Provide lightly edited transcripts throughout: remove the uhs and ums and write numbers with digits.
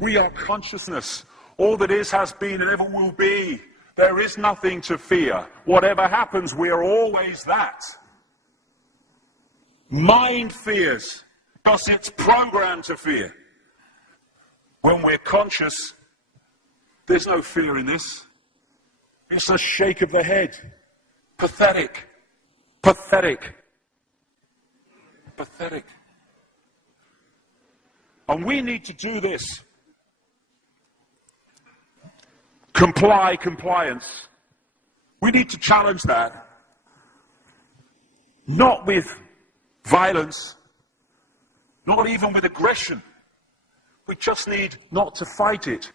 We are consciousness. All that is, has been, and ever will be. There is nothing to fear. Whatever happens, we are always that. Mind fears because it's programmed to fear. When we're conscious, there's no fear in this. It's a shake of the head. Pathetic. Pathetic. Pathetic. And we need to do this. Compliance. We need to challenge that. Not with violence, not even with aggression. We just need not to fight it.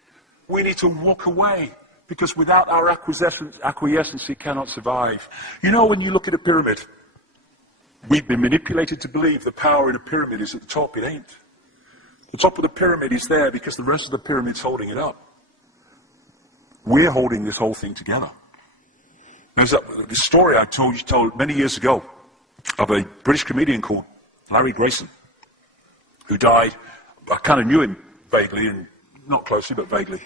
We need to walk away, because without our acquiescence it cannot survive. You know, when you look at a pyramid, we've been manipulated to believe the power in a pyramid is at the top. It ain't. The top of the pyramid is there because the rest of the pyramid's holding it up. We're holding this whole thing together. There's this story I told many years ago of a British comedian called Larry Grayson, who died. I kind of knew him vaguely, and not closely, but vaguely.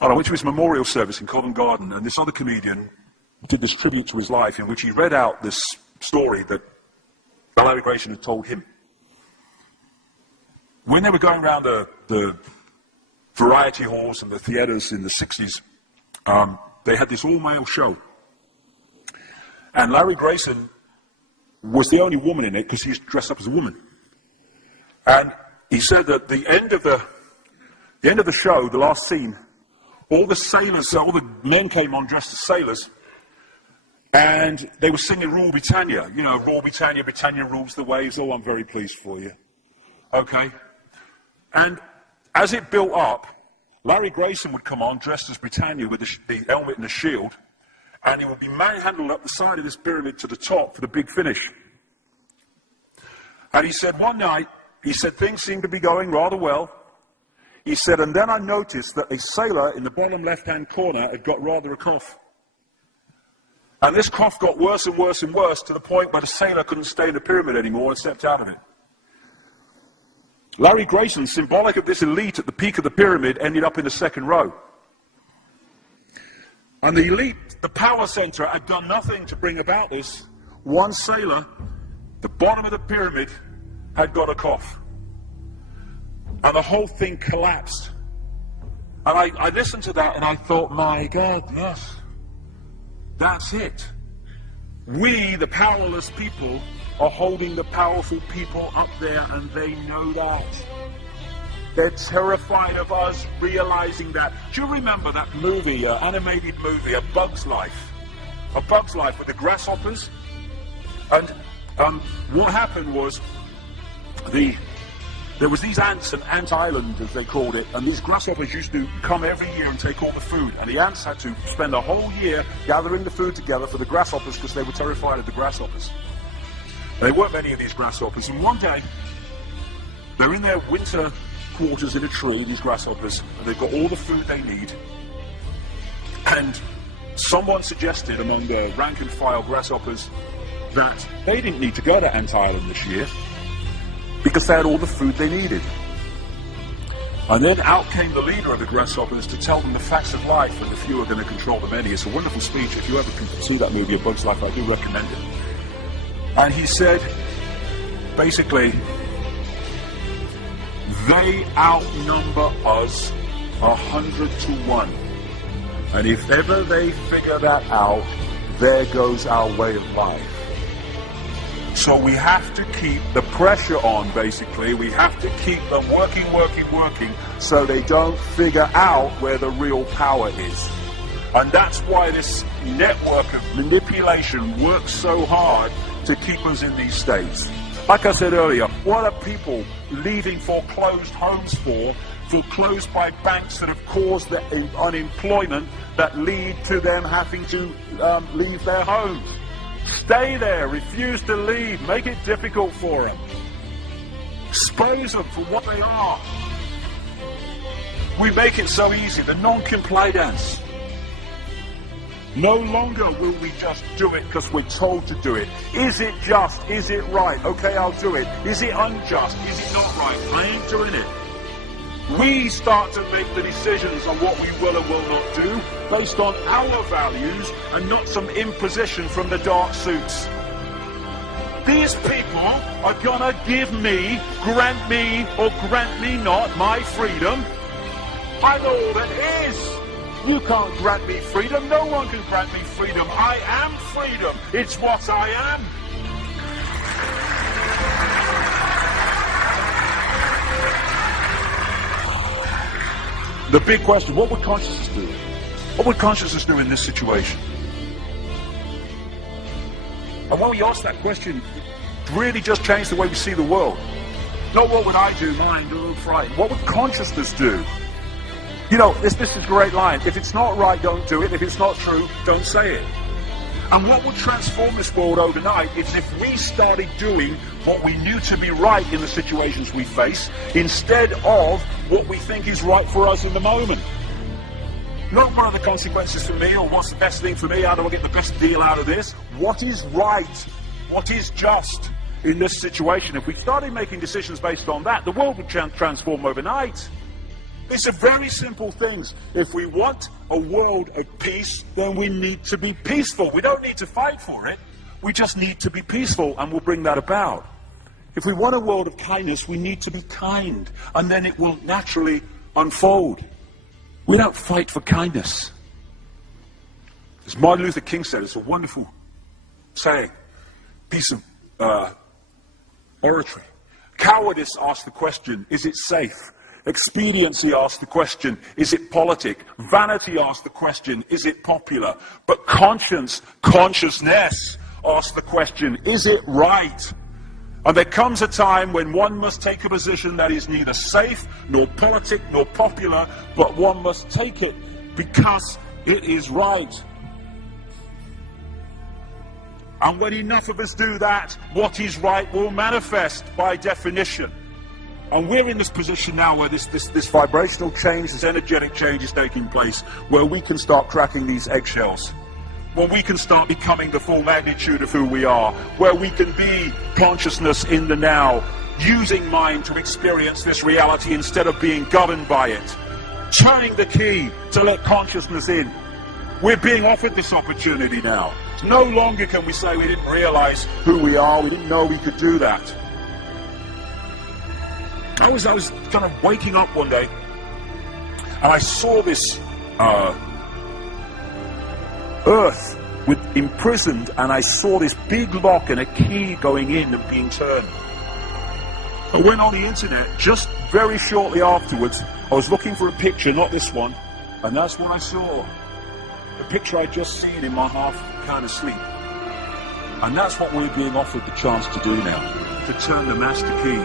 And I went to his memorial service in Covent Garden, and this other comedian did this tribute to his life in which he read out this story that Larry Grayson had told him. When they were going around the variety halls and the theatres in the 60s, they had this all-male show. And Larry Grayson was the only woman in it because he was dressed up as a woman. And he said that the end of the show, the last scene, all the sailors, all the men came on dressed as sailors, and they were singing Rule Britannia. You know, Rule Britannia, Britannia rules the waves. Oh, I'm very pleased for you. Okay. And as it built up, Larry Grayson would come on dressed as Britannia with the helmet and the shield, and he would be manhandled up the side of this pyramid to the top for the big finish. And he said one night, he said things seemed to be going rather well. He said, and then I noticed that a sailor in the bottom left-hand corner had got rather a cough. And this cough got worse and worse and worse to the point where the sailor couldn't stay in the pyramid anymore and stepped out of it. Larry Grayson, symbolic of this elite at the peak of the pyramid, ended up in the second row. And the elite, the power center, had done nothing to bring about this. One sailor, the bottom of the pyramid, had got a cough. And the whole thing collapsed. And I listened to that and I thought, my God, yes, that's it. We, the powerless people, are holding the powerful people up there, and they know that. They're terrified of us realizing that. Do you remember that movie, animated movie, A Bug's Life? A Bug's Life with the grasshoppers? And what happened was, there was these ants, an ant island as they called it, and these grasshoppers used to come every year and take all the food, and the ants had to spend a whole year gathering the food together for the grasshoppers because they were terrified of the grasshoppers. There weren't many of these grasshoppers, and one day they're in their winter quarters in a tree, these grasshoppers, and they've got all the food they need, and someone suggested among the rank and file grasshoppers that they didn't need to go to Ant Island this year because they had all the food they needed. And then out came the leader of the grasshoppers to tell them the facts of life, and the few are going to control the many. It's a wonderful speech. If you ever can see that movie, A Bug's Life, I do recommend it. And he said, basically, they outnumber us 100 to 1. And if ever they figure that out, there goes our way of life. So we have to keep the pressure on, basically. We have to keep them working, so they don't figure out where the real power is. And that's why this network of manipulation works so hard to keep us in these states. Like I said earlier, what are people leaving foreclosed homes for, foreclosed by banks that have caused the unemployment that lead to them having to leave their homes? Stay there, refuse to leave, make it difficult for them. Expose them for what they are. We make it so easy, the non-compliance. No longer will we just do it because we're told to do it. Is it just? Is it right? Okay, I'll do it. Is it unjust? Is it not right? I ain't doing it. We start to make the decisions on what we will and will not do based on our values and not some imposition from the dark suits. These people are gonna give me, grant me, or grant me not my freedom. I'm all that is. You can't grant me freedom. No one can grant me freedom. I am freedom. It's what I am. The big question, what would consciousness do? What would consciousness do in this situation? And when we ask that question, it really just changed the way we see the world. Not what would I do, mind, oh, frightened. What would consciousness do? You know, this is a great line. If it's not right, don't do it. If it's not true, don't say it. And what would transform this world overnight is if we started doing what we knew to be right in the situations we face, instead of what we think is right for us in the moment. Not what are the consequences for me, or what's the best thing for me, how do I get the best deal out of this? What is right? What is just in this situation? If we started making decisions based on that, the world would transform overnight. These are very simple things. If we want a world of peace, then we need to be peaceful. We don't need to fight for it. We just need to be peaceful, and we'll bring that about. If we want a world of kindness, we need to be kind, and then it will naturally unfold. We don't fight for kindness. As Martin Luther King said, it's a wonderful saying, piece of oratory. Cowardice asks the question, is it safe? Expediency asks the question, is it politic? Vanity asks the question, is it popular? But consciousness asks the question, is it right? And there comes a time when one must take a position that is neither safe, nor politic, nor popular, but one must take it because it is right. And when enough of us do that, what is right will manifest by definition. And we're in this position now where this vibrational change, this energetic change is taking place, where we can start cracking these eggshells, where we can start becoming the full magnitude of who we are, where we can be consciousness in the now, using mind to experience this reality instead of being governed by it, turning the key to let consciousness in. We're being offered this opportunity now. No longer can we say we didn't realize who we are, we didn't know we could do that. I was kind of waking up one day, and I saw this earth imprisoned, and I saw this big lock and a key going in and being turned. I went on the internet just very shortly afterwards. I was looking for a picture, not this one, and that's what I saw. The picture I'd just seen in my half kind of sleep. And that's what we're being offered the chance to do now, to turn the master key,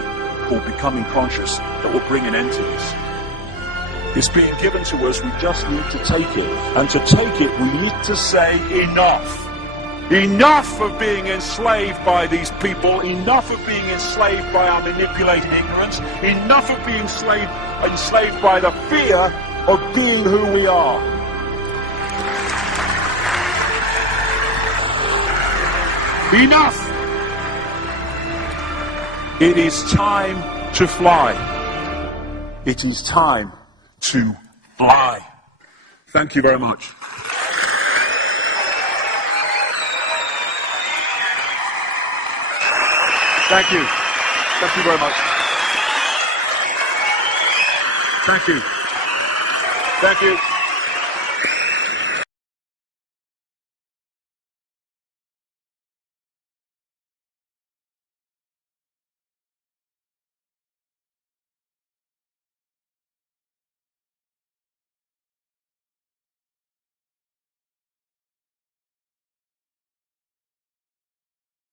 or becoming conscious, that will bring an end to this. It's being given to us, we just need to take it. And to take it, we need to say enough. Enough of being enslaved by these people, enough of being enslaved by our manipulated ignorance, enough of being enslaved by the fear of being who we are. Enough! It is time to fly. It is time to fly. Thank you very much. Thank you. Thank you very much. Thank you. Thank you.